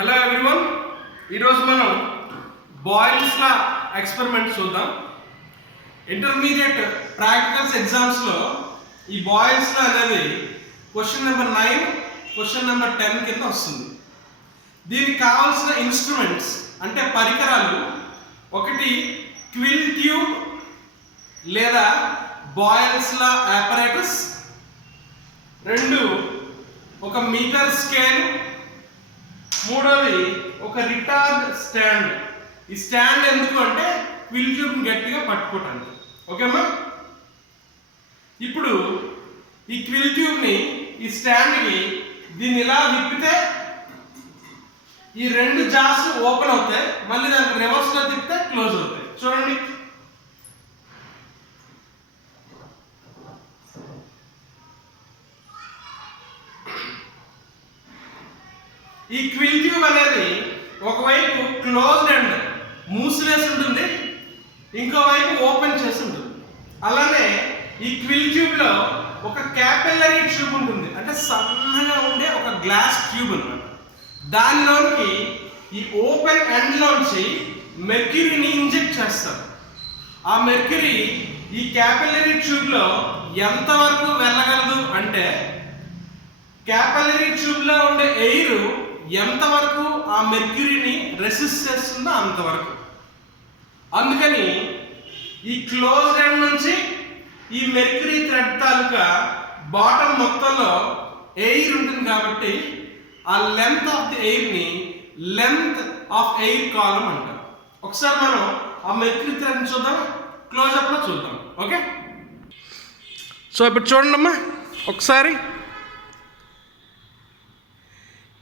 Hello everyone, ఈరోజు మనం boils లా experiment చూద్దాం. ఇంటర్మీడియట్ ప్రాక్టికల్స్ ఎగ్జామ్స్లో ఈ బాయిల్స్ లా అనేది క్వశ్చన్ నెంబర్ 9, క్వశ్చన్ నెంబర్ 10 కింద వస్తుంది. దీనికి కావాల్సిన ఇన్స్ట్రుమెంట్స్ అంటే పరికరాలు, ఒకటి క్విల్ ట్యూబ్ లేదా బాయిల్స్ లా ఆపరేటస్, రెండు ఒక మీటర్ స్కేల్, మూడోది ఒక రిటార్డ్ స్టాండ్. ఈ స్టాండ్ ఎందుకు అంటే క్విల్ ట్యూబ్ని గట్టిగా పట్టుకోవటానికి. ఓకేమ్మా, ఇప్పుడు ఈ క్విల్ ట్యూబ్ని ఈ స్టాండ్కి దీన్ని ఇలా విప్పితే ఈ రెండు జార్స్ ఓపెన్ అవుతాయి, మళ్ళీ దానికి రివర్స్లో తిప్పితే క్లోజ్ అవుతాయి. చూడండి, ఈ క్విల్ ట్యూబ్ అనేది ఒకవైపు క్లోజ్డ్ అండ్ మూసివేసి ఉంటుంది, ఇంకోవైపు ఓపెన్ చేసి ఉంటుంది. అలానే ఈ క్విల్ ట్యూబ్లో ఒక క్యాపిల్లరీ ట్యూబ్ ఉంటుంది, అంటే సన్నగా ఉండే ఒక గ్లాస్ ట్యూబ్ అన్నమాట. దానిలోకి ఈ ఓపెన్ ఎండ్లోంచి మెర్క్యూరీని ఇంజెక్ట్ చేస్తారు. ఆ మెర్క్యూరీ ఈ క్యాపిల్లరీ ట్యూబ్లో ఎంతవరకు వెళ్ళగలదు అంటే క్యాపిల్లరీ ట్యూబ్లో ఉండే ఎయిర్ ఎంతవరకు ఆ మెర్క్యూరీని రెసిస్ట్ చేస్తుందో అంతవరకు. అందుకని ఈ క్లోజ్ ఎండ్ నుంచి ఈ మెర్క్యూరీ థ్రెడ్ తాలూకా బాటమ్ మొత్తంలో ఎయిర్ ఉంటుంది కాబట్టి ఆ లెంత్ ఆఫ్ ది ఎయిర్ని లెంత్ ఆఫ్ ఎయిర్ కాలం అంటారు. ఒకసారి మనం ఆ మెర్క్యూరీ థ్రెడ్ని చూద్దాం, క్లోజప్లో చూద్దాం. ఓకే, సో ఇప్పుడు చూడండి అమ్మా, ఒకసారి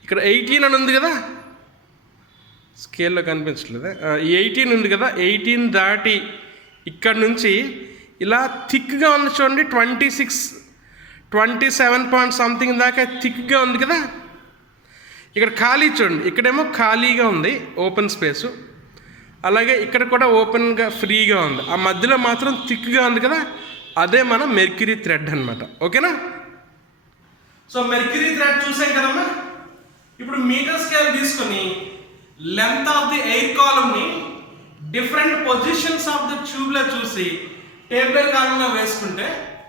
ఇక్కడ 18 అని ఉంది కదా, స్కేల్లో కనిపించలేదా? ఈ 18 ఉంది కదా, 18 దాటి ఇక్కడ నుంచి ఇలా థిక్గా ఉంది చూడండి, 26, 27 పాయింట్ సంథింగ్ దాకా థిక్గా ఉంది కదా. ఇక్కడ ఖాళీ చూడండి, ఇక్కడేమో ఖాళీగా ఉంది, ఓపెన్ స్పేసు. అలాగే ఇక్కడ కూడా ఓపెన్గా ఫ్రీగా ఉంది, ఆ మధ్యలో మాత్రం థిక్గా ఉంది కదా, అదే మన మెర్క్యూరీ థ్రెడ్ అనమాట. ఓకేనా? సో మెర్క్యూరీ థ్రెడ్ చూసాం కదమ్మా. ఇప్పుడు మీటర్ స్కేల్ తీసుకొని లెంత్ ఆఫ్ ది ఎయిర్ కాలమ్ని డిఫరెంట్ పొజిషన్స్ ఆఫ్ ది ట్యూబ్లో చూసి టేబులర్ కాలంలో వేసుకుంటే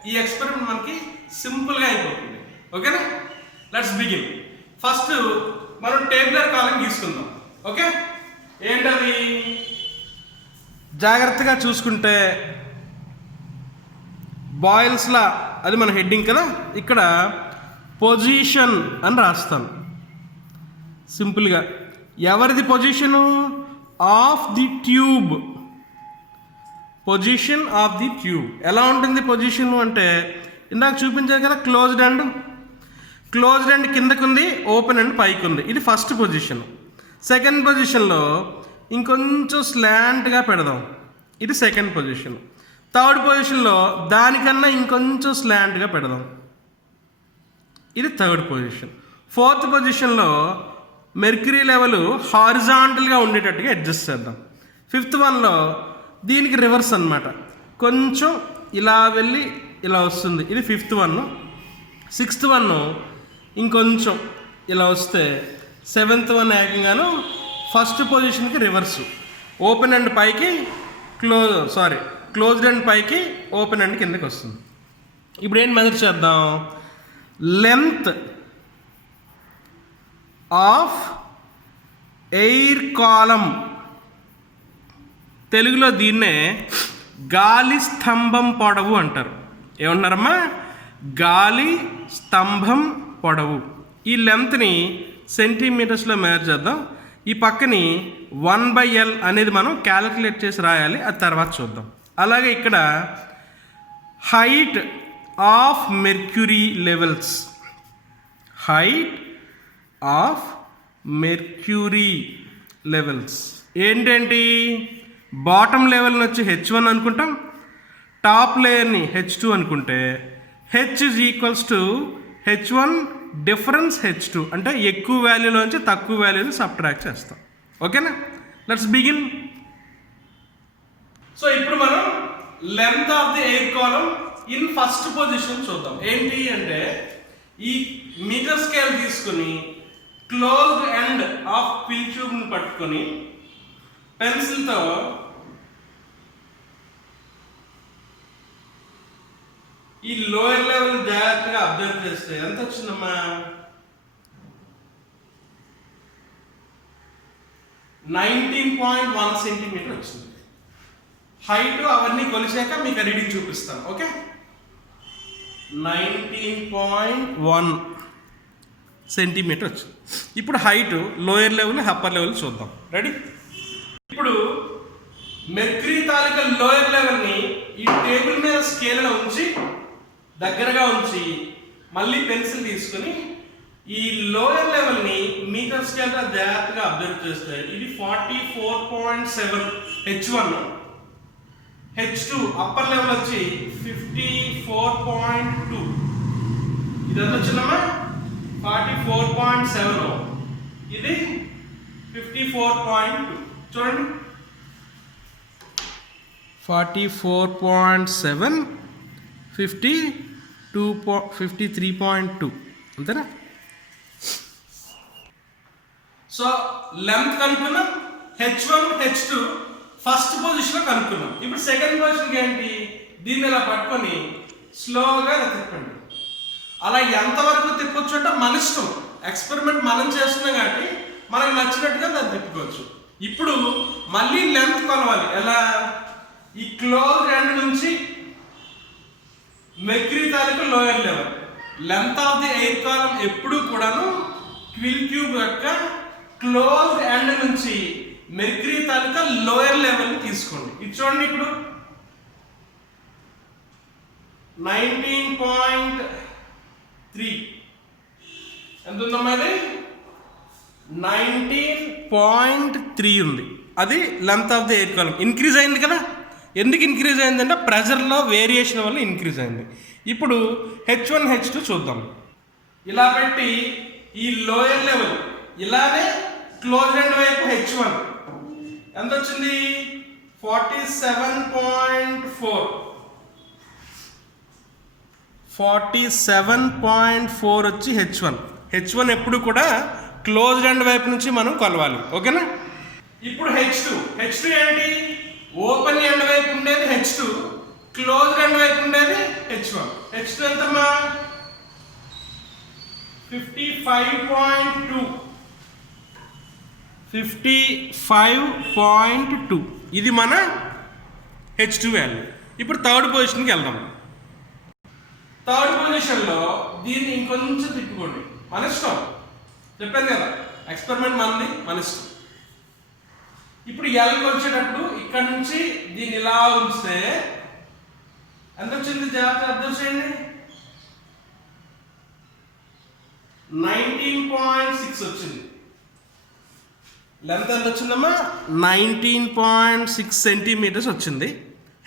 ఈ ఎక్స్పెరిమెంట్ మనకి సింపుల్గా అయిపోతుంది. ఓకేనా? Let's begin. ఫస్ట్ మనం టేబులర్ కాలం తీసుకుందాం. ఓకే, ఏంటది? జాగ్రత్తగా చూసుకుంటే బాయిల్స్లా అది మన హెడ్డింగ్ కదా, ఇక్కడ పొజిషన్ అని రాస్తాను సింపుల్గా. ఎవరిది position? Of the tube. Position of the tube ఎలా ఉంటుంది పొజిషన్ అంటే ఇందాక చూపించారు కదా, క్లోజ్డ్ అండ్. క్లోజ్డ్ అండ్ కిందకు ఉంది, ఓపెన్ అండ్ పైకి ఉంది. ఇది ఫస్ట్ పొజిషన్. సెకండ్ పొజిషన్లో ఇంకొంచెం స్లాంట్గా పెడదాం, ఇది సెకండ్ పొజిషన్. థర్డ్ పొజిషన్లో దానికన్నా ఇంకొంచెం స్లాంట్గా పెడదాం, ఇది థర్డ్ పొజిషన్. ఫోర్త్ పొజిషన్లో మెర్క్యూరీ లెవెల్ హారిజాంటల్గా ఉండేటట్టుగా అడ్జస్ట్ చేద్దాం. ఫిఫ్త్ వన్లో దీనికి రివర్స్ అన్నమాట, కొంచెం ఇలా వెళ్ళి ఇలా వస్తుంది, ఇది ఫిఫ్త్ వన్. సిక్స్త్ వన్ ఇంకొంచెం ఇలా వస్తే సెవెంత్ వన్ ఏకంగాను ఫస్ట్ పొజిషన్కి రివర్సు, ఓపెన్ అండ్ పైకి క్లోజ్డ్ అండ్ పైకి, ఓపెన్ అండ్ కిందకి వస్తుంది. ఇప్పుడు ఏం మెజర్ చేద్దాం? లెంత్ ఆఫ్ ఎయిర్ కాలం, తెలుగులో దీన్నే గాలి స్తంభం పొడవు అంటారు. ఏమన్నారమ్మా? గాలి స్తంభం పొడవు. ఈ లెంత్ని సెంటీమీటర్స్లో మెజర్ చేద్దాం. ఈ పక్కని 1/L అనేది మనం క్యాలిక్యులేట్ చేసి రాయాలి, అది తర్వాత చూద్దాం. అలాగే ఇక్కడ height of mercury levels, height of mercury levels ఏంటేంటి? బాటమ్ లెవెల్ని వచ్చి H1 అనుకుంటాం, టాప్ లేయర్ని H2 అనుకుంటే H is equals to H1 difference H2, అంటే ఎక్కువ వాల్యూలోంచి తక్కువ వాల్యూని సబ్ట్రాక్ట్ చేస్తాం. ఓకేనా? Let's begin. సో ఇప్పుడు మనం length of the air column in first position చూద్దాం. ఏంటి అంటే ఈ మీటర్ స్కేల్ తీసుకుని క్లోజ్డ్ ఎండ్ ఆఫ్ క్విల్ ట్యూబ్ని పట్టుకొని పెన్సిల్తో ఈ లోయర్ లెవెల్ జాగ్రత్తగా అబ్జర్వ్ చేస్తే ఎంత వచ్చిందమ్మా? 19.1 సెంటీమీటర్ వచ్చింది. హైట్ అవన్నీ కొలిచాక మీకు రీడింగ్ చూపిస్తాను. ఓకే, 19.1 సెంటీమీటర్ వచ్చింది. ఇప్పుడు height lower level upper level చూద్దాం. రెడీ? ఇప్పుడు మెర్క్యూరీ తాలూకా లోయర్ లెవెల్ని ఈ టేబుల్ మీద స్కేల్లో ఉంచి దగ్గరగా ఉంచి మళ్ళీ పెన్సిల్ తీసుకుని ఈ లోయర్ లెవెల్ని మీటర్ స్కేల్గా జాగ్రత్తగా అబ్జర్వ్ చేస్తే ఇది 44.7 H1, H2 అప్పర్ లెవెల్ వచ్చి 54.2. ఇది ఎంత వచ్చిందమ్మా? 44.7. ఇది 54.2. చూడండి, 44.7, 53.2 అంతేనా? So length కనుక్కున్నాం, H1 H2 first పొజిషన్లో కనుక్కున్నాం. ఇప్పుడు సెకండ్ పొజిషన్కి ఏంటి? దీన్ని ఇలా పట్టుకొని స్లోగా తిప్పండి. అలా ఎంతవరకు తిప్పొచ్చు అంటే మన ఇష్టం, ఎక్స్పెరిమెంట్ మనం చేస్తున్నాం కాబట్టి మనకు నచ్చినట్టుగా దాన్ని తిప్పుకోవచ్చు. ఇప్పుడు మళ్ళీ లెంత్ కొలవాలి. ఎలా? ఈ క్లోజ్ ఎండ్ నుంచి mercury taluka lower level length of the air column ఎప్పుడు కూడాను క్విల్ ట్యూబ్ యొక్క క్లోజ్ ఎండ్ నుంచి మెర్క్యూరీ తాలూకా లోయర్ లెవెల్ తీసుకోండి. ఇది చూడండి, ఇప్పుడు 19.3 ఎంత ఉందమ్మా? అది 19.3 ఉంది. అది length of the air column. Increase అయింది కదా? ఎందుకు ఇంక్రీజ్ అయిందంటే ప్రెషర్లో వేరియేషన్ వల్ల ఇంక్రీజ్ అయింది. ఇప్పుడు H1 H2 చూద్దాం. ఇలా పెట్టి ఈ లోయర్ లెవెల్ ఇలానే క్లోజ్ ఎండ్ వైపు H1 ఎంత వచ్చింది? 47.4. 47.4 వచ్చి H1 ఎప్పుడు కూడా క్లోజ్ ఎండ్ వైపు నుంచి మనం కొలవాలి. ఓకేనా? ఇప్పుడు H2 ఏంటి? ఓపెన్ ఎండ్ వైపు ఉండేది H2, క్లోజ్ ఎండ్ వైపు ఉండేది H1. H2 ఎంతమ్మా? 55.2. 55.2 ఇది మన H2 వాల్యూ. ఇప్పుడు థర్డ్ పొజిషన్కి వెళ్దాం. థర్డ్ పొజిషన్లో దీన్ని ఇంకొంచెం తిప్పుకోండి, మన ఇష్టం. చెప్పాను కదా, ఎక్స్పెరిమెంట్ మనది, మన ఇష్టం. ఇప్పుడు ఎల్కి వచ్చేటప్పుడు ఇక్కడ నుంచి దీన్ని ఇలా ఉంచితే ఎంత వచ్చింది? జాగ్రత్త అబ్జర్వ్ చేయండి. 19.6 వచ్చింది. లెంత్ ఎంత వచ్చిందమ్మా? 19.6 సెంటీమీటర్స్ వచ్చింది.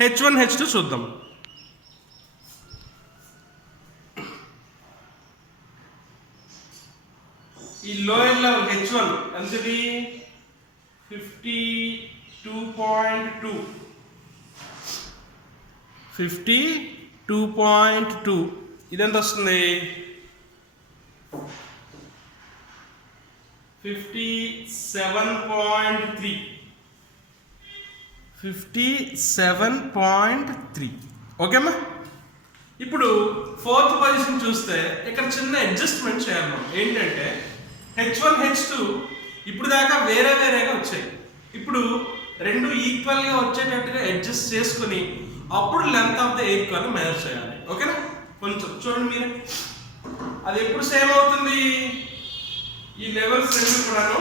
H1 H2 చూద్దాం. ఈ లోయర్ లెవెల్ H1 ఎంతది? 52.2. 52.2 ఇదెంత వస్తుంది? 57.3. 57.3. ఓకేమ్మా? ఇప్పుడు ఫోర్త్ పొజిషన్ చూస్తే ఇక్కడ చిన్న అడ్జస్ట్మెంట్ చేయాలి మనం. ఏంటంటే H1 H2 ఇప్పుడు దాకా వేరేగా వచ్చాయి. ఇప్పుడు రెండు ఈక్వల్గా వచ్చేటట్టుగా అడ్జస్ట్ చేసుకుని అప్పుడు length of the air column measure చేయాలి. ఓకేనా? కొంచెం చూడండి మీరు, అది ఎప్పుడు సేమ్ అవుతుంది? ఈ లెవెల్స్ రెండు కూడాను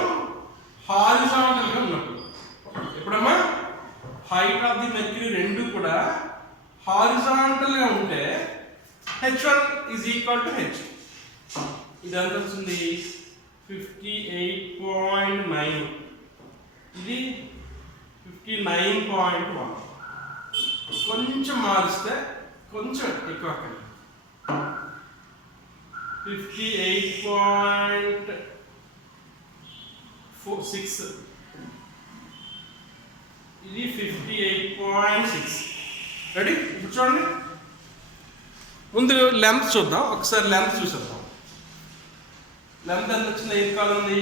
హారిజాంటల్గా ఉన్నప్పుడు. ఎప్పుడమ్మా? హైట్ ఆఫ్ ది మెర్క్యూరీ రెండు కూడా హారిజాంటల్గా ఉంటే H1 is equal to H. ఇది ఎంత వస్తుంది? 58.9. ఇది 59.1. కొంచెం మారిస్తే కొంచెం ఎక్కువ. 58.6. ఇది 58.6. రెడీ? ఇప్పుడు చూడండి, ముందు లెంత్ చూద్దాం. ఒకసారి లెంత్ చూసేద్దాం. లెంత్ ఎంత వచ్చింది ఎయిర్ కాలంది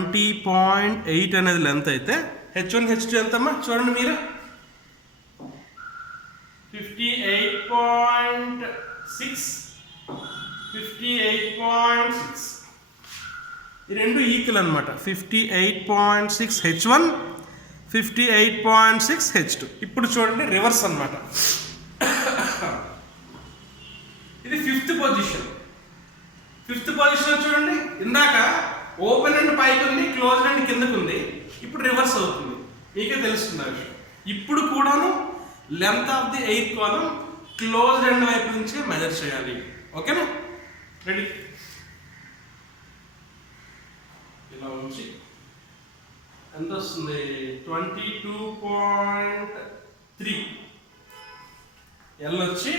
20.8 అనేది లెంత్ అయితే h1 h2 ఎంతమ్మా చూడండి మీరు 58.6 ఈ రెండు ఈక్వల్ అనమాట 58.6 h1 58.6 h2 ఇప్పుడు చూడండి రివర్స్ అనమాట ఇది ఫిఫ్త్ పొజిషన్ చూడండి ఇందాక ఓపెన్ అండ్ పైకి ఉంది క్లోజ్ అండ్ కిందకు ఉంది ఇప్పుడు రివర్స్ అవుతుంది మీకే తెలుస్తుంది ఆ విషయం ఇప్పుడు కూడాను length of the air column close and వైపు నుంచి మెజర్ చేయాలి ఓకేనా రెడీ ఇలా ఉంచి ఎంత వస్తుంది 22.3 ఎల్ వచ్చి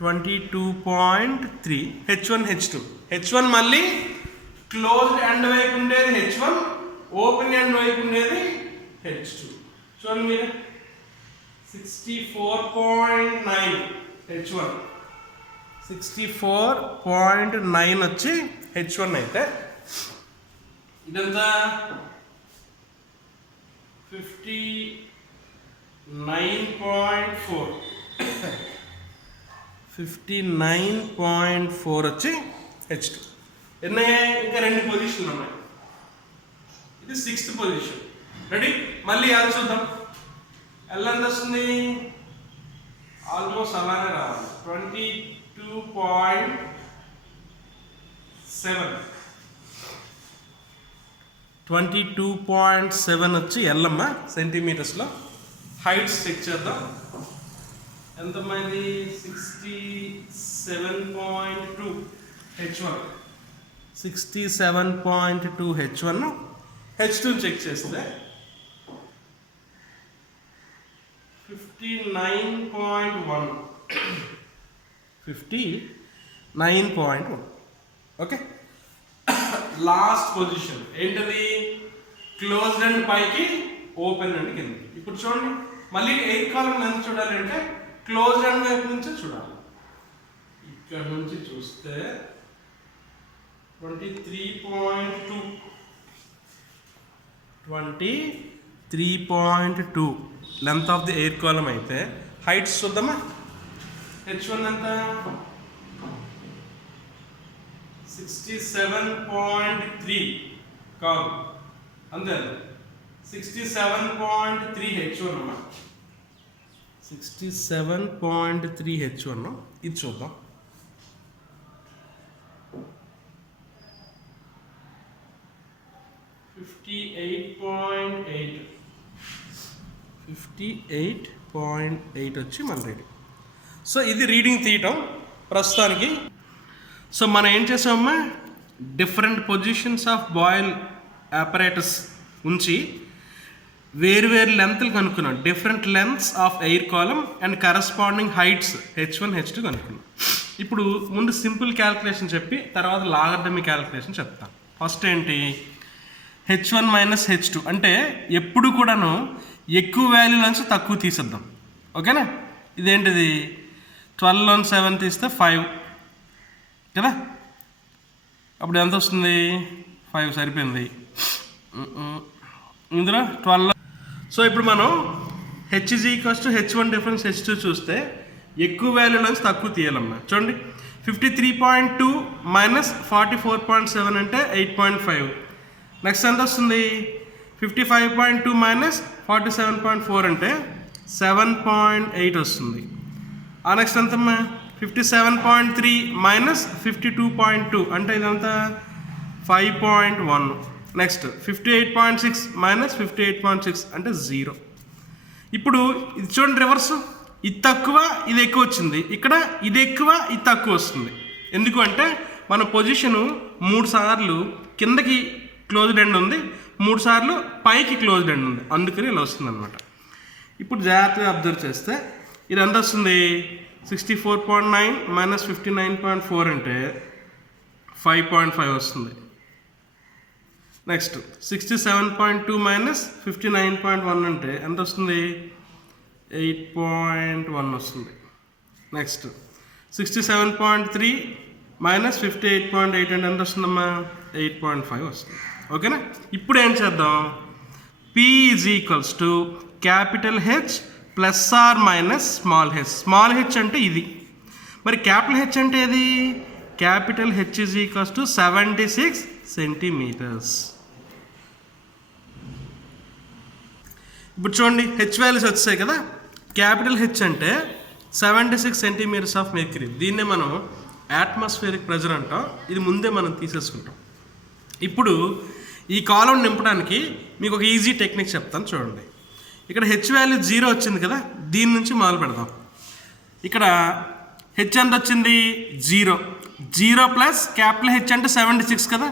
22.3 h1 h2 మళ్ళీ క్లోజ్డ్ ఎండ్ వైపు ఉండేది h1 ఓపెన్ ఎండ్ వైపు ఉండేది h2 చూడండి మీరు 64.9 h1 64.9 వచ్చి h1 అయితే ఇదంతా 59.4 వచ్చి h2 ఎన్నయ్యాయి ఇంకా రెండు పొజిషన్లు ఉన్నాయి ఇది సిక్స్త్ పొజిషన్ రెడీ మళ్ళీ అది చూద్దాం ఎల్ ఎంత వస్తుంది ఆల్మోస్ట్ అలానే రావాలి 22.7 వచ్చి ఎల్లమ్మ సెంటీమీటర్స్లో హైట్స్ చెక్ చేద్దాం ఎంతమంది 67.2 h1 67.2 h1 h2 చెక్ చేస్తే 59.1 ఓకే లాస్ట్ పొజిషన్ ఏంటది క్లోజ్డ్ అండ్ పైకి ఓపెన్ అండ్ కిందకి ఇప్పుడు చూడండి మళ్ళీ ఎయిర్ కాలం ఎంత చూడాలి అంటే క్లోజ్డ్ అండ్ వైపు నుంచి చూడాలి ఇక్కడ నుంచి చూస్తే 23.2 లెంత్ ఆఫ్ ది ఎయిర్ కాలం అయితే హైట్స్ చూద్దామా h1 ఎంత 67.3 కాదు అంతే 67.3 h1 అమ్మా 67.3 h1 ఇది చూద్దాం $58.8 వచ్చి మన రెడీ సో ఇది రీడింగ్ తీయటం ప్రస్తుతానికి సో మనం ఏం చేసామమ్మా different positions of Boyle apparatus ఉంచి వేరు లెంత్లు కనుక్కున్నాం different lengths of air column and corresponding heights h1 h2 కనుక్కున్నాం ఇప్పుడు ముందు సింపుల్ క్యాలిక్యులేషన్ చెప్పి తర్వాత లాగరిథమిక్ క్యాలిక్యులేషన్ చెప్తాం ఫస్ట్ ఏంటి h1 మైనస్ h2 అంటే ఎప్పుడు కూడాను ఎక్కువ వాల్యూ నుంచి తక్కువ తీసేద్దాం ఓకేనా ఇదేంటిది 12 7 తీస్తే 5 కదా అప్పుడు ఎంత వస్తుంది 5 సరిపోయింది ఇందులో 12 సో ఇప్పుడు మనం h is equals to h1 difference h2 చూస్తే ఎక్కువ వాల్యూ నుంచి తక్కువ తీయాలమ్మా చూడండి 53.2 మైనస్ 44.7 అంటే 8.5 నెక్స్ట్ ఎంత వస్తుంది 55.2 మైనస్ 47.4 అంటే 7.8 వస్తుంది ఆ నెక్స్ట్ ఎంతమ్మా 57.3 మైనస్ 52.2 అంటే ఇదంతా 5.1 నెక్స్ట్ 58.6 మైనస్ 58.6 అంటే 0 ఇప్పుడు ఇది చూడండి రివర్స్ ఇది తక్కువ ఇది ఎక్కువ వచ్చింది ఇక్కడ ఇది ఎక్కువ ఇది తక్కువ వస్తుంది ఎందుకు అంటే మన పొజిషను 3 సార్లు కిందకి క్లోజ్డ్ ఎండ్ ఉంది 3 సార్లు పైకి క్లోజ్డ్ ఎండ్ ఉంది అందుకని ఇలా వస్తుంది అనమాట ఇప్పుడు జాగ్రత్తగా అబ్జర్వ్ చేస్తే ఇది ఎంత వస్తుంది 64.9 మైనస్ 59.4 అంటే 5.5 వస్తుంది నెక్స్ట్ 67.2 మైనస్ 59.1 అంటే ఎంత వస్తుంది? 8.1 వస్తుంది. నెక్స్ట్ 67.3 మైనస్ 58.8 అంటే ఎంత వస్తుందమ్మా? 8.5 వస్తుంది. ఓకేనా? ఇప్పుడు ఏం చేద్దాం? P is equals to capital H plus R minus small H. Small H అంటే ఇది, మరి క్యాపిటల్ హెచ్ అంటే ఏది? Capital H is equals to 76 centimeters. ఇప్పుడు చూడండి, హెచ్ వాల్యూస్ వచ్చాయి కదా. క్యాపిటల్ హెచ్ అంటే 76 సెంటీమీటర్స్ ఆఫ్ మెర్క్యూరీ. దీన్నే మనం అట్మాస్ఫియరిక్ ప్రెజర్ అంటాం. ఇది ముందే మనం తీసేసుకుంటాం. ఇప్పుడు ఈ కాలం నింపడానికి మీకు ఒక ఈజీ టెక్నిక్ చెప్తాను చూడండి. ఇక్కడ హెచ్ వాల్యూ 0 వచ్చింది కదా, దీని నుంచి మొదలు పెడదాం. ఇక్కడ హెచ్ ఎంత వచ్చింది? 0 ప్లస్ క్యాపిటల్ హెచ్ అంటే 76 కదా.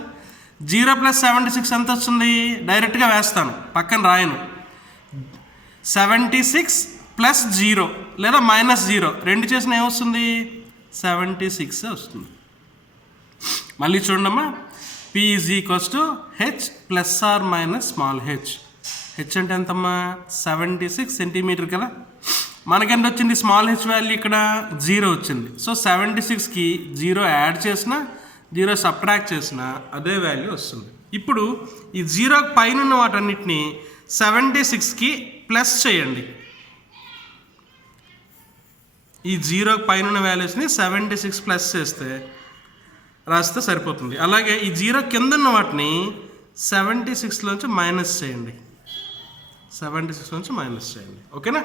0 ప్లస్ 76 ఎంత వస్తుంది? డైరెక్ట్గా వేస్తాను, పక్కన రాయను. 76 ప్లస్ 0 లేదా మైనస్ 0 రెండు చేసిన ఏమొస్తుంది? 76 వస్తుంది. మళ్ళీ చూడమ్మా, P is equals to H plus R minus small H. H అంటే ఎంతమ్మా? 76 సెంటీమీటర్ కదా. మనకెంత వచ్చింది? స్మాల్ హెచ్ వాల్యూ ఇక్కడ 0 వచ్చింది. సో 76కి 0 యాడ్ చేసినా 0 సబ్ట్రాక్ట్ చేసినా అదే వాల్యూ వస్తుంది. ఇప్పుడు ఈ 0 పైన ఉన్న వాటన్నిటిని 76కి ప్లస్ చేయండి. ఈ 0 పైన ఉన్న వాల్యూస్ని 76 ప్లస్ చేస్తే రాస్తే సరిపోతుంది. అలాగే ఈ 0 కింద ఉన్న వాటిని 76లోంచి మైనస్ చేయండి. 76 నుంచి మైనస్ చేయండి. ఓకేనా?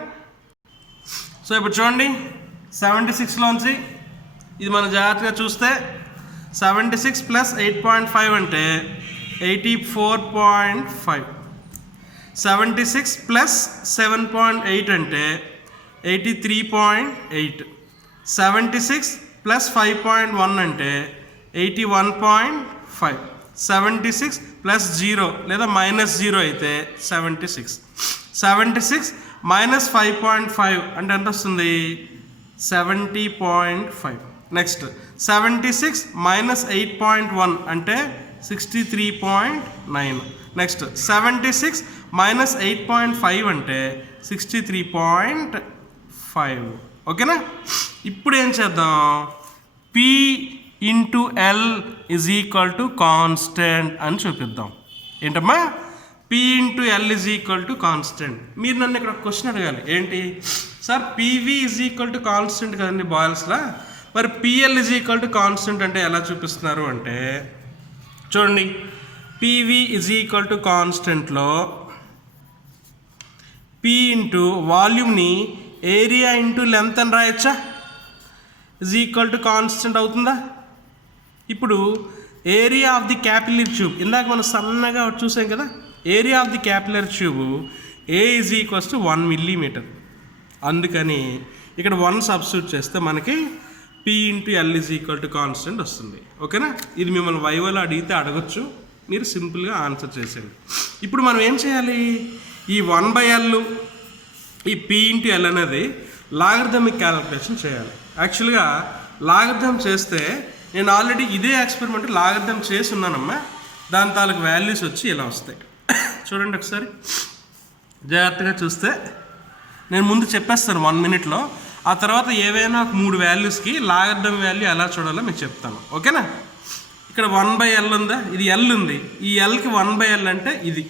సో ఇప్పుడు చూడండి, 76లోంచి ఇది మనం జాగ్రత్తగా చూస్తే 76 ప్లస్ 8.5 అంటే 84.5. 76 ప్లస్ 7.8 అంటే 83.8. 76 ప్లస్ 5.1 అంటే 81.5. 76 ప్లస్ 0 లేదా మైనస్ 0 అయితే 76. 76 మైనస్ 5.5 అంటే ఎంత వస్తుంది? 70.5. నెక్స్ట్ 76 మైనస్ 8.1 అంటే 63.9. నెక్స్ట్ 76 మైనస్ 8.5 అంటే 63.5. ఓకేనా? ఇప్పుడు ఏం చేద్దాం? P into L is equal to constant అని చూపిద్దాం. ఏంటమ్మా? P into L is equal to constant. మీరు నన్ను ఇక్కడ క్వశ్చన్ అడగాలి, ఏంటి sir PV is equal to constant కదండి బాయిల్స్లా, మరి PL is equal to constant అంటే ఎలా చూపిస్తున్నారు అంటే చూడండి, PV ఈజ్ ఈక్వల్ టు కాన్స్టెంట్లో P ఇంటూ వాల్యూమ్ని ఏరియా ఇంటూ లెంత్ అని రాయొచ్చా? ఈజ్ ఈక్వల్ టు కాన్స్టెంట్ అవుతుందా? ఇప్పుడు area of the capillary tube ఇందాక మనం సన్నగా చూసాం కదా, area of the capillary tube A is equals to 1 millimetre. అందుకని ఇక్కడ 1 సబ్స్టిట్యూట్ చేస్తే మనకి P into L is equal to constant వస్తుంది. ఓకేనా? ఇది మిమ్మల్ని వైవోలో అడిగితే అడగచ్చు, మీరు సింపుల్గా ఆన్సర్ చేసేయండి. ఇప్పుడు మనం ఏం చేయాలి? ఈ 1/L ఈ P ఇంటూ L అనేది లాగరిథమిక్ క్యాలిక్యులేషన్ చేయాలి. యాక్చువల్గా లాగరిథం చేస్తే నేను ఆల్రెడీ ఇదే ఎక్స్పెరిమెంట్ లాగరిథం చేసి ఉన్నానమ్మా, దాని తాలూకు వాల్యూస్ వచ్చి ఇలా వస్తాయి. చూడండి ఒకసారి జాగ్రత్తగా చూస్తే నేను ముందు చెప్పేస్తాను 1 మినిట్లో, ఆ తర్వాత ఏవైనా 3 వాల్యూస్కి లాగరిథం వాల్యూ ఎలా చూడాలో మీకు చెప్తాను. ఓకేనా? ఇక్కడ 1/L ఉందా, ఇది L ఉంది, ఈ Lకి 1/L అంటే ఇది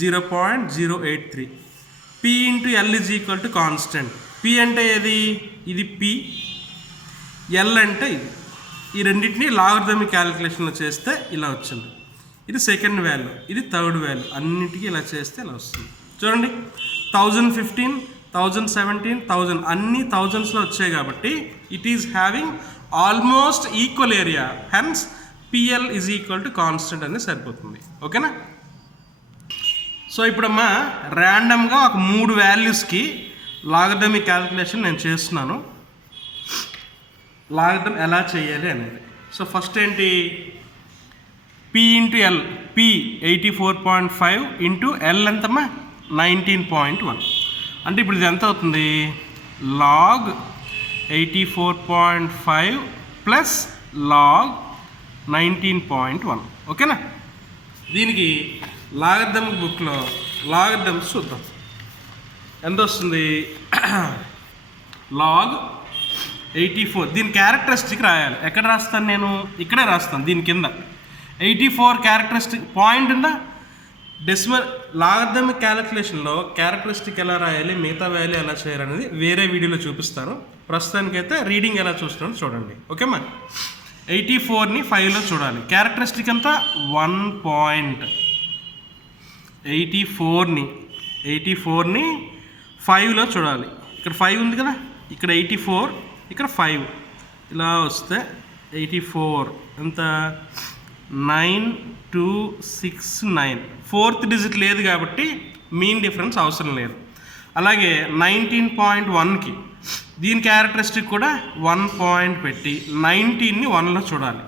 0.083. P into L is equal to constant. P అంటే ఏది? ఇది P, L అంటే ఇది. ఈ రెండింటిని లాగరిథమిక్ క్యాలిక్యులేషన్లో చేస్తే ఇలా వచ్చింది. ఇది సెకండ్ వాల్యూ, ఇది థర్డ్ వాల్యూ, అన్నిటికీ ఇలా చేస్తే ఇలా వస్తుంది. చూడండి, 1015, 1017, 1000 అన్ని థౌజండ్స్లో వచ్చాయి కాబట్టి it is having almost equal area, hence PL is equal to constant అనేది సరిపోతుంది. ఓకేనా? సో ఇప్పుడమ్మా ర్యాండమ్గా ఒక 3 వాల్యూస్కి లాగరిథమిక్ క్యాలిక్యులేషన్ నేను చేస్తున్నాను. లాగరిథం ఎలా చేయాలి అనేది. సో ఫస్ట్ ఏంటి? P into L, P 84.5 into L ఎంతమ్మా? 19.1. అంటే ఇప్పుడు ఇది ఎంత అవుతుంది? log 84.5 plus log 19.1. ఓకేనా? దీనికి లాగరిథమిక్ బుక్లో లాగరిథమ్స్ చూద్దాం. ఎంత వస్తుంది? లాగ్ 84. దీని క్యారెక్టరిస్టిక్ రాయాలి. ఎక్కడ రాస్తాను నేను? ఇక్కడే రాస్తాను. దీని కింద 84 క్యారెక్టరిస్టిక్ పాయింట్ ఉందా? డెసిమల్ లాగరిథమిక్ క్యాలిక్యులేషన్లో క్యారెక్టరిస్టిక్ ఎలా రాయాలి, మిగతా వాల్యూ ఎలా చేయాలనేది వేరే వీడియోలో చూపిస్తాను. ప్రస్తుతానికైతే రీడింగ్ ఎలా చూస్తున్నాను చూడండి. ఓకేమా? 84ని 5లో చూడాలి. క్యారెక్టరిస్టిక్ అంతా 1 పాయింట్. 84ని 5లో చూడాలి. ఇక్కడ 5 ఉంది కదా, ఇక్కడ 84, ఇక్కడ 5 ఇలా వస్తే 84 ఎంత? 9269. 4th డిజిట్ లేదు కాబట్టి మీన్ డిఫరెన్స్ అవసరం లేదు. అలాగే 19.1కి దీని క్యారెక్టరిస్టిక్ కూడా 1 పాయింట్ పెట్టి 19ని 1లో చూడాలి.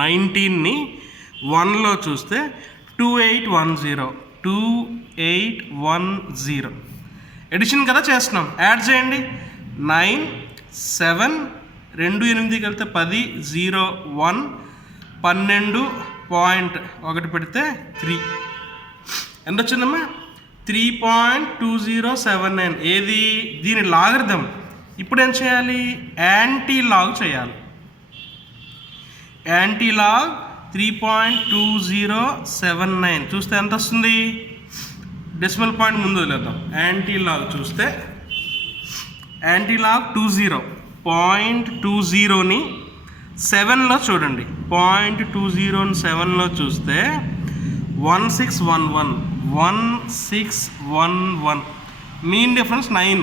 19ని 1లో చూస్తే 2810. ఎడిషన్ కదా చేస్తున్నాం. యాడ్ చేయండి. 9, 7, 2, 8 కలిపితే 10, 0, 1, 12.1 పెడితే 3. ఎంత వచ్చిందమ్మా? 3.2079. ఏది? దీని లాగరిథం. ఇప్పుడు ఏం చేయాలి? యాంటీ లాగ్ చేయాలి. యాంటీ లాగ్ 3.2079 చూస్తే ఎంత వస్తుంది? డెసిమల్ పాయింట్ ముందు వదిలేద్దాం. యాంటీ లాగ్ చూస్తే యాంటీ లాగ్ 0.20ని 7లో చూడండి. 0.20ని 7లో చూస్తే 1611. Mean difference 9.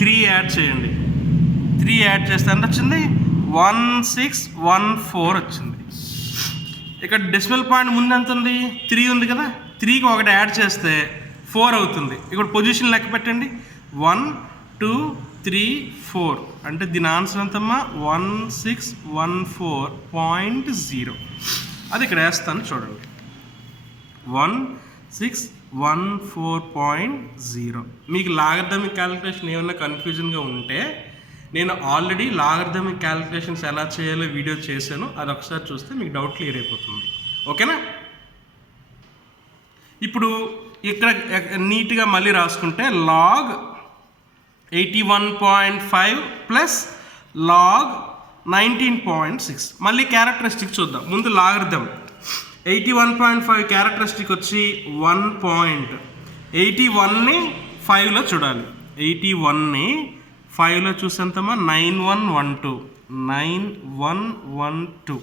3 యాడ్ చేయండి. 3 యాడ్ చేస్తే ఎంత వచ్చింది? 1614 వచ్చింది. ఇక్కడ డెసిమల్ పాయింట్ ముందు ఎంత ఉంది? 3 ఉంది కదా, 3కి 1 యాడ్ చేస్తే 4 అవుతుంది. ఇక్కడ పొజిషన్ లెక్క పెట్టండి. 1, 2, 3, 4 అంటే దీని ఆన్సర్ ఎంతమ్మా? 1614.0. అది ఇక్కడ వేస్తాను చూడండి. 1614.0. మీకు లాగరిథమిక్ క్యాలిక్యులేషన్ ఏమన్నా కన్ఫ్యూజన్గా ఉంటే నేను ఆల్రెడీ లాగరిథమిక్ క్యాలిక్యులేషన్స్ ఎలా చేయాలో వీడియో చేశాను. అది ఒకసారి చూస్తే మీకు డౌట్ క్లియర్ అయిపోతుంది. ఓకేనా? ఇప్పుడు ఇక్కడ నీట్గా మళ్ళీ రాసుకుంటే లాగ్ 81.5 ప్లస్ లాగ్ 19.6. మళ్ళీ క్యారెక్టరిస్టిక్ చూద్దాం. ముందు లాగరిథం. 81.5 క్యారెక్టరిస్టిక్ వచ్చి 1 పాయింట్. 81ని 5లో చూడాలి. 81ని 5లో చూసేంతమా? 9112.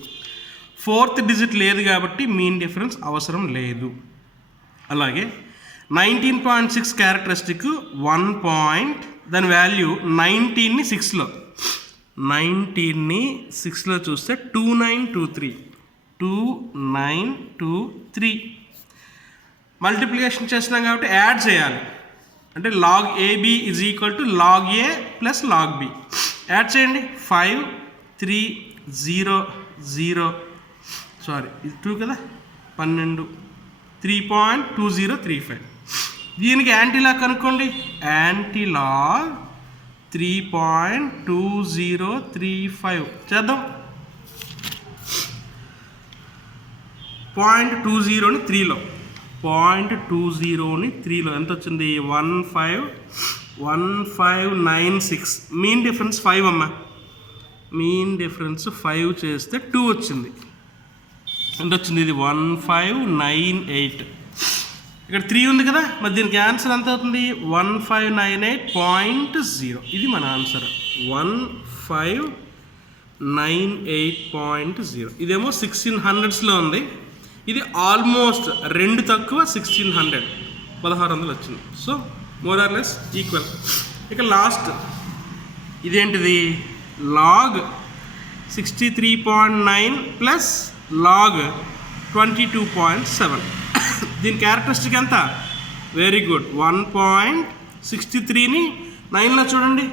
4th డిజిట్ లేదు కాబట్టి మీన్ డిఫరెన్స్ అవసరం లేదు. అలాగే 19.6 క్యారెక్టరిస్టిక్ 1 పాయింట్. దాని వాల్యూ 19ని 6లో. 19ని 6లో చూస్తే 2923. మల్టిప్లికేషన్ చేస్తున్నాం కాబట్టి యాడ్ చేయాలి. అంటే log AB is equal to log A plus log B. Add చేయండి. 5, 3, 0, 0. సారీ, ఇది 2 కదా, 12, 3.2035. దీనికి యాంటీ లాగ్ కనుక్కోండి. యాంటీ లాగ్ 3.2035 చేద్దాం. 0.20ని 3లో 0.20ని 3లో ఎంత వచ్చింది? 1596. మీన్ డిఫరెన్స్ 5 అమ్మా. మీన్ డిఫరెన్స్ 5 చేస్తే 2 వచ్చింది. ఎంత వచ్చింది? ఇది 1598. ఇక్కడ 3 ఉంది కదా, మరి దీనికి ఆన్సర్ ఎంత అవుతుంది? 1598.0. ఇది మన ఆన్సర్. 1598.0. ఇదేమో 1600స్లో ఉంది. ఇది ఆల్మోస్ట్ 2 తక్కువ 1600, 1600 వచ్చింది. So more or less equal. ఇక లాస్ట్ ఇదేంటిది? Log 63.9 plus log 22.7. దీని క్యారెక్టరిస్టిక్ ఎంత? Very good. 1.63ని 9లో చూడండి.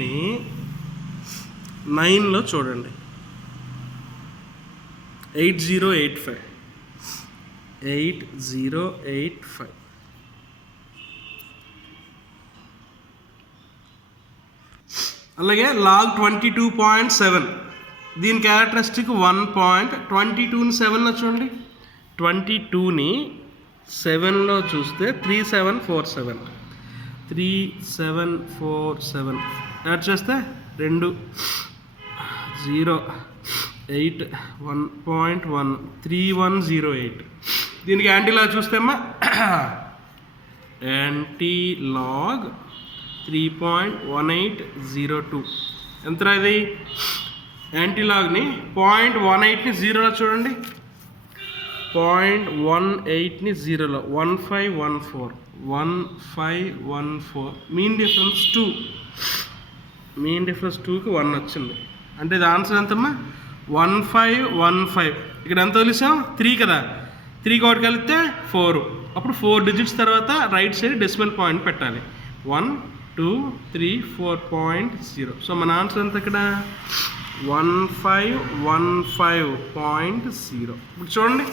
ని 9లో చూడండి. 8085. అలాగే లాగ్ 22.7 దీని క్యారెక్టరిస్టిక్ 1.22ని 7లో చూడండి, 22ని 7లో చూస్తే 3747 యాడ్ చేస్తే 2 0 8 1.1 3108. దీనికి యాంటీలాగ్ చూస్తే అమ్మా యాంటీలాగ్ 3.1802 ఎంత ఇది? యాంటీలాగ్ని 0.18ని 0లో చూడండి, 0.18ని 0లో 1514 మీన్ డిఫరెన్స్ 2కి 1 వచ్చింది. అంటే ఇది ఆన్సర్ ఎంతమ్మా? 1515. ఇక్కడ ఎంత వదిలేసాం? 3 కదా, 3 ఒకటి కలిపితే 4. అప్పుడు 4 డిజిట్స్ తర్వాత రైట్ సైడ్ డెసిమల్ పాయింట్ పెట్టాలి. 1 2 3 4.0. సో మన ఆన్సర్ ఎంత ఇక్కడ? 1515.0. ఇప్పుడు చూడండి,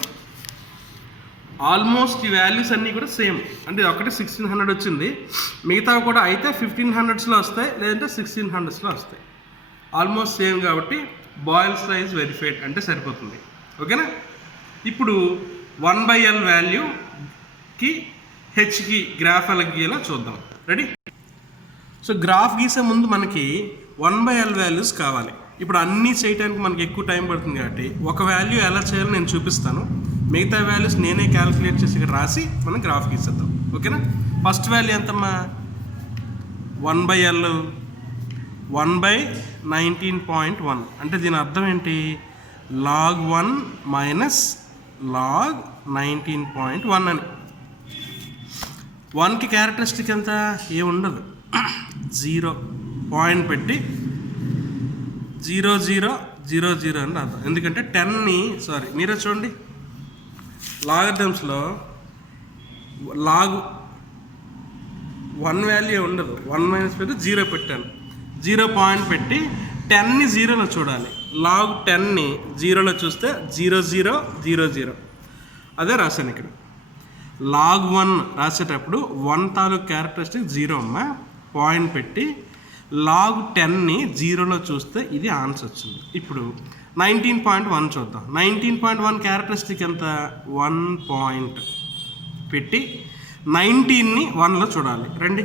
ఆల్మోస్ట్ ఈ వాల్యూస్ అన్నీ కూడా సేమ్. అంటే ఒకటి 1600 వచ్చింది, మిగతా కూడా అయితే 1500స్లో వస్తాయి, లేదంటే 1600స్లో వస్తాయి. ఆల్మోస్ట్ సేమ్ కాబట్టి బాయిల్స్ లా ఈజ్ వెరిఫైడ్ అంటే సరిపోతుంది. ఓకేనా? ఇప్పుడు 1/L వాల్యూకి హెచ్కి గ్రాఫ్ ఎలా గీయాలో చూద్దాం. రెడీ? సో గ్రాఫ్ గీసే ముందు మనకి 1/L వాల్యూస్ కావాలి. ఇప్పుడు అన్నీ చేయడానికి మనకి ఎక్కువ టైం పడుతుంది కాబట్టి ఒక వాల్యూ ఎలా చేయాలో నేను చూపిస్తాను. మిగతా వాల్యూస్ నేనే క్యాలిక్యులేట్ చేసి ఇక్కడ రాసి మనం గ్రాఫ్ గీసేద్దాం. ఓకేనా? ఫస్ట్ వాల్యూ ఎంతమ్మా? 1/L 1/19.1. అంటే దీని అర్థం ఏంటి? log 1 మైనస్ log 19.1 అని. 1కి క్యారెక్టరిస్టిక్ ఎంత? ఏముండదు, 0 పాయింట్ పెట్టి 0 0 0 0 అని రాద్దాం. ఎందుకంటే 10ని మీరే చూడండి, లాగరిథమ్స్లో లాగ్ 1 వాల్యూ ఉండదు, 1 మైనస్ పెట్టి 0 పెట్టాను. 0 పాయింట్ పెట్టి 10ని 0లో చూడాలి. లాగ్ 10ని 0లో చూస్తే 0 0 0 0 అదే రాశాను ఇక్కడ. లాగ్ 1 రాసేటప్పుడు 1 తాలూకు క్యారెక్టరిస్టిక్ 0 అమ్మ, పాయింట్ పెట్టి లాగ్ 10ని 0లో చూస్తే ఇది ఆన్సర్ వచ్చింది. ఇప్పుడు 19.1 చూద్దాం. 19.1 క్యారెక్టరిస్టిక్ ఎంత? 1 పాయింట్ పెట్టి 19ని 1లో చూడాలి. రండి,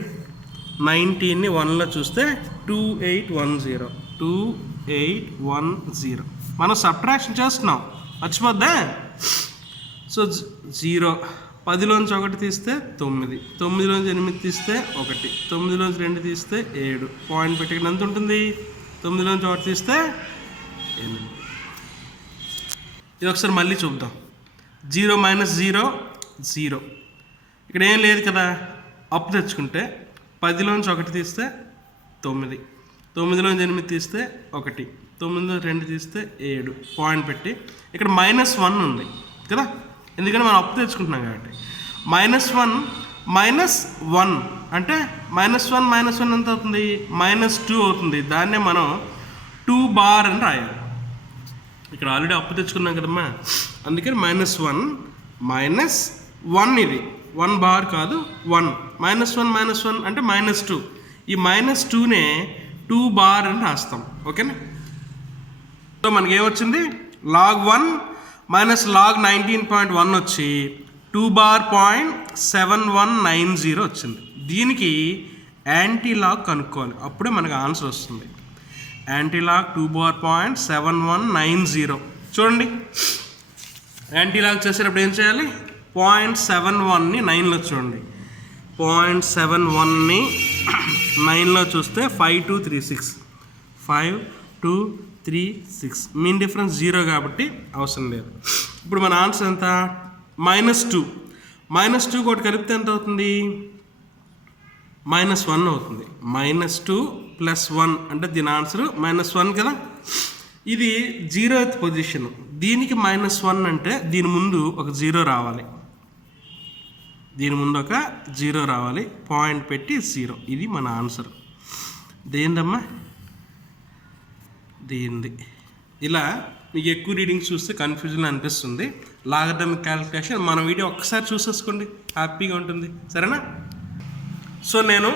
19ని 1లో చూస్తే 2810. మనం సబ్ట్రాక్షన్ చేస్తున్నాం, మర్చిపోద్దా? సో 0, 10లోంచి 1 తీస్తే 9, 9లోంచి 8 తీస్తే 1, 9లోంచి 2 తీస్తే 7. పాయింట్ పెట్టి ఎంత ఉంటుంది? 9లోంచి 1 తీస్తే 8. ఇది ఒకసారి మళ్ళీ చూద్దాం. 0 మైనస్ 0 0. ఇక్కడ ఏం లేదు కదా, అప్ తెచ్చుకుంటే 10లోంచి 1 తీస్తే 9, 9లోంచి 8 తీస్తే 1, 9లోంచి 2 తీస్తే 7. పాయింట్ పెట్టి ఇక్కడ -1 ఉంది కదా, ఎందుకంటే మనం అప్ తెచ్చుకుంటున్నాం కాబట్టి. -1 -1 అంటే -1 ఎంత అవుతుంది? -2 అవుతుంది. దాన్నే మనం 2 బార్ అని రాయాలి. ఇక్కడ ఆల్రెడీ అప్పు తెచ్చుకున్నాం కదమ్మా, అందుకని -1 -1 ఇది 1 బార్ కాదు 1. -1 అంటే -2. ఈ -2నే 2 బార్ అని రాస్తాం. ఓకేనా? సో మనకి ఏమొచ్చింది? log 1 మైనస్ log 19.1 వచ్చి 2 బార్ 0.7190 వచ్చింది. దీనికి యాంటీ లాగ్ కనుక్కోవాలి, అప్పుడే మనకు ఆన్సర్ వస్తుంది. Anti log 2 bar 0.7190. చూడండి, యాంటీ లాగ్ చేసేటప్పుడు ఏం చేయాలి? 0.71ని 9లో చూడండి, 0.71ని 9లో చూస్తే 5236 5236. మీన్ డిఫరెన్స్ 0 కాబట్టి అవసరం లేదు. ఇప్పుడు మన ఆన్సర్ ఎంత? -2. -2 ఒకటి కలిపితే ఎంత అవుతుంది? -1 అవుతుంది. -2 + 1 అంటే దీని ఆన్సర్ -1 కదా. ఇది 0th పొజిషన్. దీనికి -1 అంటే దీని ముందు ఒక 0 రావాలి, దీని ముందు ఒక 0 రావాలి. పాయింట్ పెట్టి 0. ఇది మన ఆన్సర్. దేందమ్మా? దేంది. ఇలా మీకు ఎక్కువ రీడింగ్స్ చూస్తే కన్ఫ్యూజన్ అనిపిస్తుంది. లాగరిథమిక్ క్యాలిక్యులేషన్ మన వీడియో ఒక్కసారి చూసేసుకోండి, హ్యాపీగా ఉంటుంది. సరేనా? సో నేను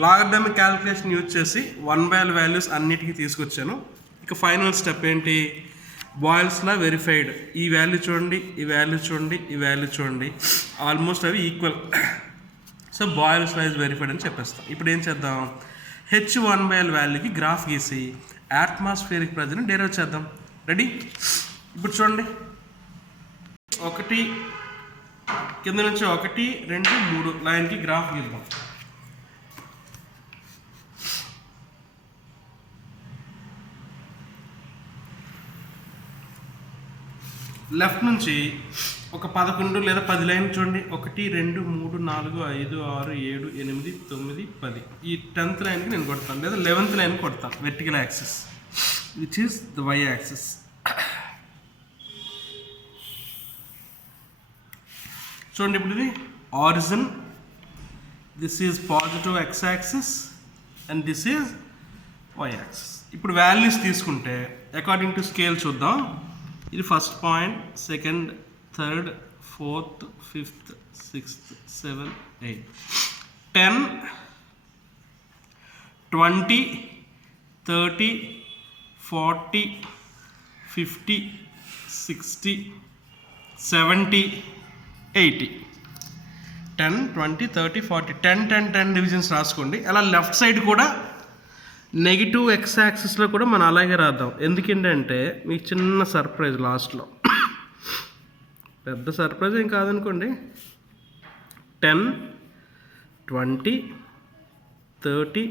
లాగరిథమిక్ క్యాలిక్యులేషన్ యూజ్ చేసి 1/l వాల్యూస్ అన్నిటికీ తీసుకొచ్చాను. ఇక ఫైనల్ స్టెప్ ఏంటి, బాయిల్స్లా వెరిఫైడ్. ఈ వాల్యూ చూడండి, ఈ వాల్యూ చూడండి, ఈ వాల్యూ చూడండి, ఆల్మోస్ట్ అవి equal. So boils law is verified అని చెప్పేస్తాం. ఇప్పుడు ఏం చేద్దాం, H1/l వాల్యూకి గ్రాఫ్ గీసి అట్మాస్ఫియరిక్ ప్రెజర్ని డెరైవ్ చేద్దాం. రెడీ? ఇప్పుడు చూడండి, 1 కింద నుంచి 1, 2, 3 లైన్కి గ్రాఫ్ గీద్దాం. లెఫ్ట్ నుంచి ఒక 11 లేదా 10 లైన్ చూడండి. 1, 2, 3, 4, 5, 6, 7, 8, 9, 10. ఈ 10th లైన్కి నేను కొడతాను, లేదా 11th లైన్ కొడతాను. Vertical axis which is the Y axis. చూడండి, ఇప్పుడు ఇది origin, this is positive X axis and this is Y axis. ఇప్పుడు వాల్యూస్ తీసుకుంటే అకార్డింగ్ టు స్కేల్ చూద్దాం. ఇది first point, second, third, fourth, fifth, sixth, 7, 8, 10, 20, 30, 40, 50, 60, 70, 80. 10, 20, 30, 40, 10 divisions రాసుకోండి. అలా లెఫ్ట్ సైడ్ కూడా నెగిటివ్ ఎక్స్ యాక్సిస్లో కూడా మనం అలాగే రాద్దాం. ఎందుకంటే మీకు చిన్న సర్ప్రైజ్ లాస్ట్లో, పెద్ద సర్ప్రైజ్ ఏం కాదనుకోండి. 10, 20, 30,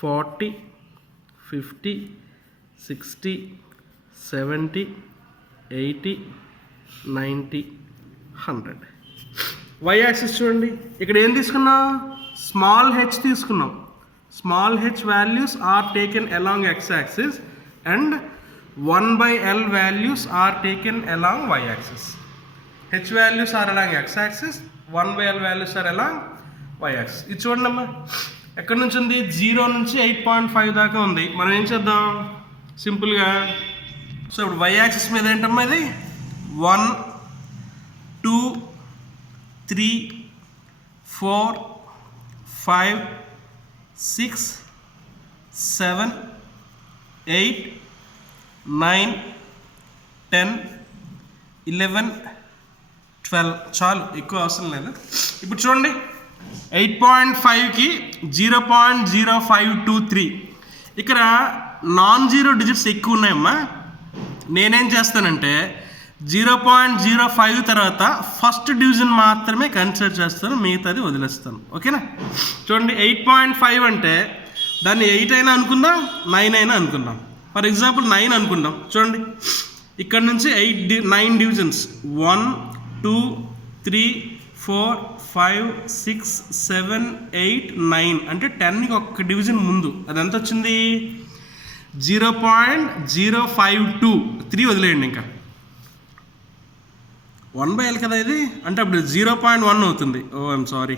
40, 50, 60, 70, 80, 90, 100. వై యాక్సిస్ చూడండి, ఇక్కడ ఏం తీసుకున్నాం, స్మాల్ హెచ్ తీసుకున్నాం. Small h values are taken along x-axis and 1/l values are taken along y-axis. H values are along x-axis, 1/l values are along y-axis. ఇది చూడండి అమ్మా, ఎక్కడి నుంచి ఉంది, 0 నుంచి 8.5 దాకా ఉంది. మనం ఏం చేద్దాం, సింపుల్గా. సో ఇప్పుడు y-axis మీద ఏంటమ్మా, ఇది 1, 2, 3, 4, 5, 6, 7, 8, 9, 10, 11, 12. చాలు, ఎక్కువ అవసరం లేదు. ఇప్పుడు చూడండి, 8.5కి 0.0523. ఇక్కడ నాన్ జీరో డిజిట్స్ ఎక్కువ ఉన్నాయమ్మా. నేనేం చేస్తానంటే 0.05 తర్వాత ఫస్ట్ డివిజన్ మాత్రమే కన్సిడర్ చేస్తాను, మిగతాది వదిలేస్తాను. ఓకేనా? చూడండి, 8.5 అంటే దాన్ని 8 అయినా అనుకుందాం, 9 అయినా అనుకుందాం. ఫర్ ఎగ్జాంపుల్ 9 అనుకుందాం. చూడండి, ఇక్కడ నుంచి 9 డివిజన్స్, 1, 2, 3, 4, 5, 6, 7, 8, 9 అంటే 10కి ఒక డివిజన్ ముందు. అది ఎంత వచ్చింది, 0.0523 వదిలేయండి. ఇంకా 1/l కదా ఇది, అంటే అప్పుడు 0.1 అవుతుంది. ఓ ఐఎమ్ సారీ,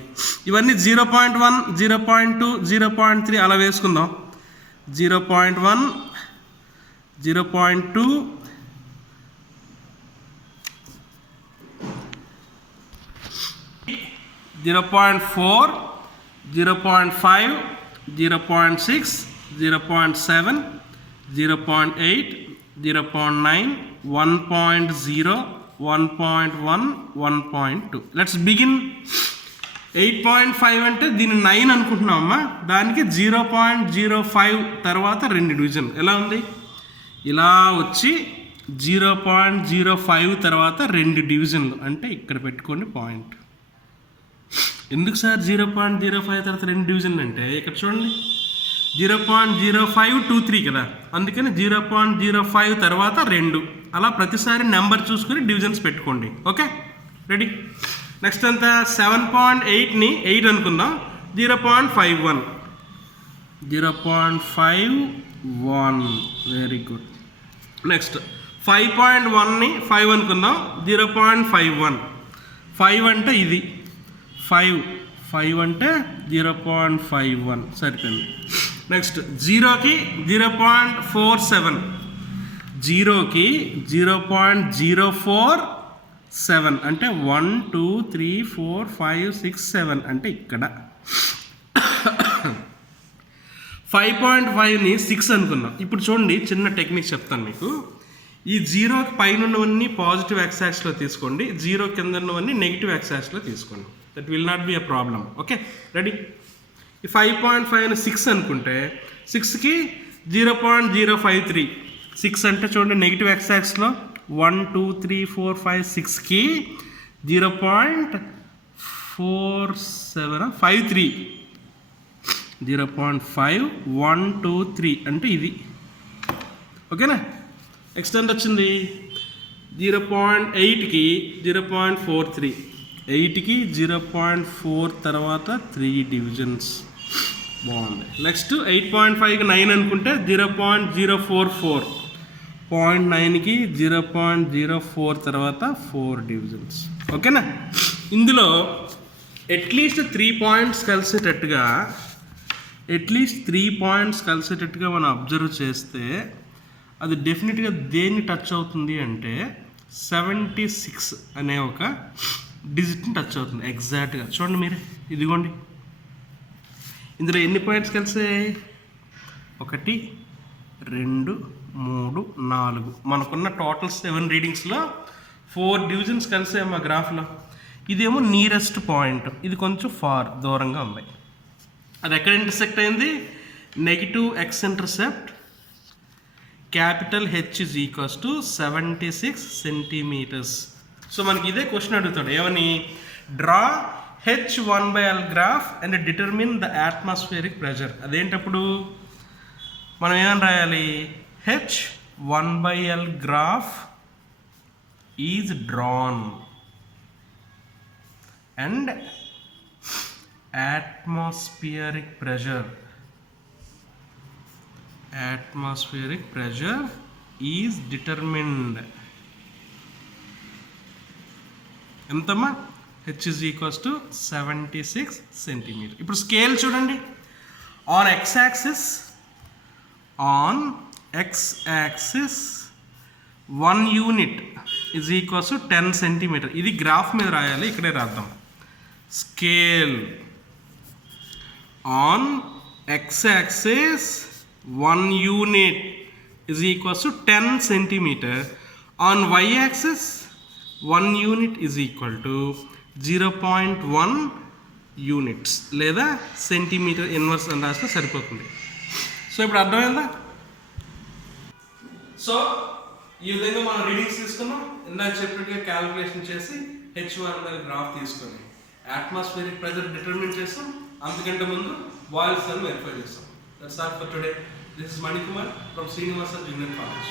ఇవన్నీ 0.1, 0.2, 0.3 అలా వేసుకుందాం. 0.1, 0.2, 0.4, 0.5, 0.6, 0.7, 0.8, 0.9, 1.0, 1.1, 1.2. Let's begin. 8.5 అంటే దీన్ని 9 అనుకుంటున్నామమ్మా. దానికి 0.05 తర్వాత 2 డివిజన్. ఎలా ఉంది, ఇలా వచ్చి 0.05 తర్వాత 2 డివిజన్లు అంటే ఇక్కడ పెట్టుకోండి పాయింట్. ఎందుకు సార్ 0.05 తర్వాత 2 డివిజన్లు అంటే, ఇక్కడ చూడండి 0.0523 కదా, అందుకని 0.05 తర్వాత 2. అలా ప్రతిసారి నెంబర్ చూసుకుని డివిజన్స్ పెట్టుకోండి. Okay, ready. నెక్స్ట్ అంతా 7.8ని 8 అనుకుందాం. 0.51, 0.51, వెరీ గుడ్. నెక్స్ట్ 5.1ని 5 అనుకుందాం. 0.51, 5 అంటే ఇది 5 అంటే 0.51 సరిపోయింది. నెక్స్ట్ 0కి 0.47, 0కి 0.047 అంటే 1, 2, 3, 4, 5, 6, 7 అంటే ఇక్కడ. 5.5ని 6 అనుకున్నాం. ఇప్పుడు చూడండి, చిన్న టెక్నిక్ చెప్తాను మీకు. ఈ 0కి పైన ఉన్నవన్నీ పాజిటివ్ ఎక్సాక్స్లో తీసుకోండి, 0 కింద ఉన్నవన్నీ నెగిటివ్ ఎక్సాక్స్లో తీసుకోండి. That will not be a problem. Okay, ready? ఈ 5.5ని 6 అనుకుంటే 6కి 0.053. 6 అంటే చూడండి నెగిటివ్ ఎక్సాక్స్లో 1 2 3 4 5 6కి 0.4753. 0.5123 అంటే ఇది. ఓకేనా? నెక్స్ట్ ఎంత వచ్చింది? 0.8కి 0.43. 8కి 0.4 తర్వాత 3 డివిజన్స్. బాగుంది. నెక్స్ట్ 8.5కి 9 అనుకుంటే 0.044. 0.9కి 0.04 తర్వాత 4 డివిజన్స్. ఓకేనా? ఇందులో అట్లీస్ట్ 3 పాయింట్స్ కలిసేటట్టుగా మనం అబ్జర్వ్ చేస్తే అది డెఫినెట్గా దేన్ని టచ్ అవుతుంది అంటే 76 అనే ఒక డిజిట్ని టచ్ అవుతుంది ఎగ్జాక్ట్గా. చూడండి మీరు, ఇదిగోండి, ఇందులో ఎన్ని పాయింట్స్ కలిసాయి? 1 2 3 4. మనకున్న టోటల్ 7 రీడింగ్స్లో 4 డివిజన్స్ కలిసాయి మా గ్రాఫ్లో. ఇదేమో నియరెస్ట్ పాయింట్, ఇది కొంచెం దూరంగా ఉంది. అది ఎక్కడ ఇంటర్సెక్ట్ అయింది? Negative X intercept capital H is equals to 76 centimetres. So మనకి ఇదే క్వశ్చన్ అడుగుతాడు, ఏమని? Draw H1/L graph and determine the atmospheric pressure. అదేంటప్పుడు మనం ఏమని రాయాలి? H1/L graph is drawn and atmospheric pressure is determined. ఎంతమ్మా? H is equals to 76 centimeter. ఇప్పుడు స్కేల్ చూడండి. On X axis 1 unit is equals to 10 centimeter. ఇది graph మీద రాయాలి, ఇక్కడే రాద్దాం. Scale on X axis 1 unit is equals to 10 centimeter. On Y axis 1 unit is equal to 0.1 units లేదా centimeter inverse అని రాస్తే సరిపోతుంది. సో ఇప్పుడు అర్థమైందా? సో ఈ విధంగా మనం రీడింగ్స్ తీసుకున్నాం. ఇందాక చెప్పినట్టుగా క్యాలిక్యులేషన్ చేసి H1 గ్రాఫ్ తీసుకొని అట్మాస్ఫియరిక్ ప్రెజర్ డిటర్మిన్ చేస్తాం. అంతకంటే ముందు బాయిల్స్ అని వెరిఫై చేస్తాం. That's all for today. This is Manikumar from Srinivasan junior college.